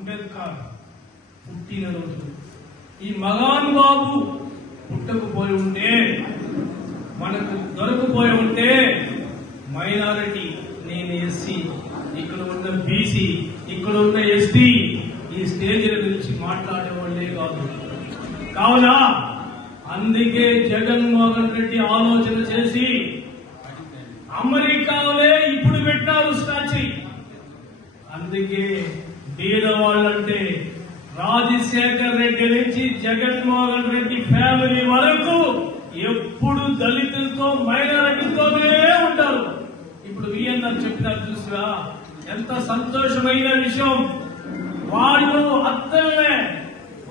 అంబేద్కర్ పుట్టినరోజు ఈ మగానుబాబు పుట్టకపోయి ఉంటే మనకు దొరకపోయి ఉంటే మైనారిటీ నేను ఎస్సీ ఇక్కడ ఉన్న బీసీ ఇక్కడ ఉన్న ఎస్టీ ఈ స్టేజ్ల గురించి మాట్లాడేవాళ్ళే కాదు. కావున అందుకే జగన్మోహన్ రెడ్డి ఆలోచన చేసి అమెరికాలే ఇప్పుడు పెట్టారు స్టాచ్యూ అందుకే పేదవాళ్ళంటే రాజశేఖర్ రెడ్డి నుంచి జగన్మోహన్ రెడ్డి ఫ్యామిలీ వరకు ఎప్పుడు దళితులతో మైనారిటీతోనే ఉంటారు. ఇప్పుడు విఎన్ఆర్ చెప్పినారు చూసిరా? ఎంత సంతోషమైన విషయం. వాళ్ళు అత్తలే.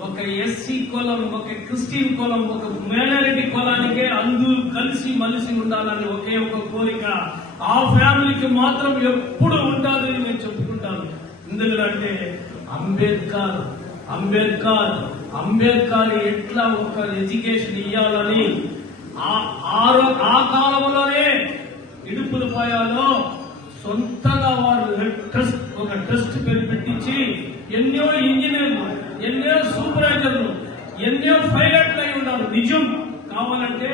ఒక ఎస్సీ కులం ఒక క్రిస్టియన్ కులం ఒక మైనారిటీ కులానికే అందరూ కలిసి మలిసి ఉండాలని ఒకే ఒక కోరిక. ఆ ఫ్యామిలీకి మాత్రం ఎప్పుడు ఉండాలని నేను చెప్పుకుంటాను ఎందుకంటే అంబేద్కర్ అంబేద్కర్ అంబేద్కర్ ఎట్లా ఒక ఎడ్యుకేషన్ ఇవ్వాలని ఆ- ఆ ఆ కాలంలోనే ఇడుపులపాయాలో సొంతగా వారు ట్రస్ట్ ఒక ట్రస్ట్ పేరు పెట్టించి ఎన్నో ఇంజనీర్లు ఎన్నో సూపర్వైజర్లు ఎన్నో పైలట్లు అయి ఉన్నారు. నిజం కావాలంటే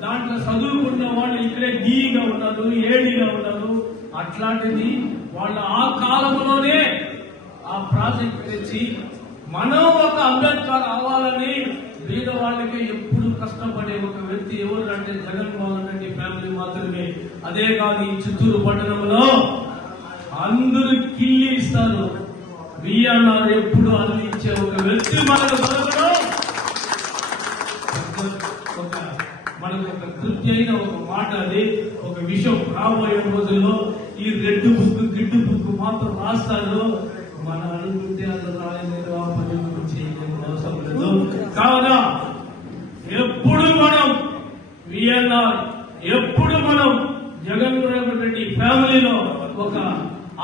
దాంట్లో చదువుకున్న వాళ్ళు ఇక్కడే డీగా ఉన్నారు ఏడీగా ఉన్నారు. అట్లాంటిది వాళ్ళు ఆ కాలంలోనే ఆ ప్రాజెక్ట్ తెచ్చి మనం ఒక అంబేద్కర్ అవ్వాలని బీద వాళ్ళకి ఎప్పుడు కష్టపడే ఒక వ్యక్తి ఎవరు అంటే జగన్మోహన్ రెడ్డి ఫ్యామిలీ మాత్రమే. అదే కాదు ఈ చిత్తూరు పట్టణంలో అందరూ కిల్లి ఇస్తారు. బియ్యన్నారు ఎప్పుడు అందించే ఒక వ్యక్తి మనకు దొరకడం. ఒక మనకు ఒక తృప్తి అయిన ఒక మాట అది ఒక విషయం. రాబోయే రోజుల్లో ఈ రెడ్ బుక్ గిడ్డు బుక్ మాత్రం రాస్తారు మన అనుకుంటే అసలు రాలేదు ఆ పని చేయలేదు అవసరం లేదు. కావున ఎప్పుడు మనం విఎన్ఆర్ ఎప్పుడు మనం జగన్ రెడ్డి ఫ్యామిలీలో ఒక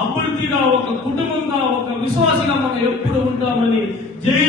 అభివృద్ధిగా ఒక కుటుంబంగా ఒక విశ్వాసగా మనం ఎప్పుడు ఉంటామని జై